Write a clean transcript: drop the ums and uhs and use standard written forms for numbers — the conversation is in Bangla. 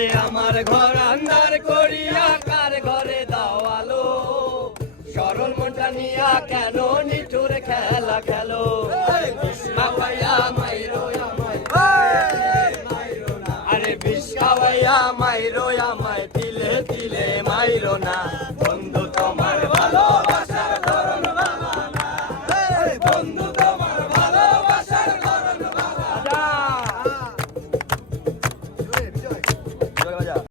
আরে আমার ঘর আন্ধার করিয়া কার ঘরে দাওয়ালো সরল মনটা নিয়া কেন নিঠুর খেলা খেলো বিষ খাওয়াইয়া মাইরো আমায় আরে বিষ খাওয়াইয়া মাইরো আমায় তিলে তিলে মাইরো না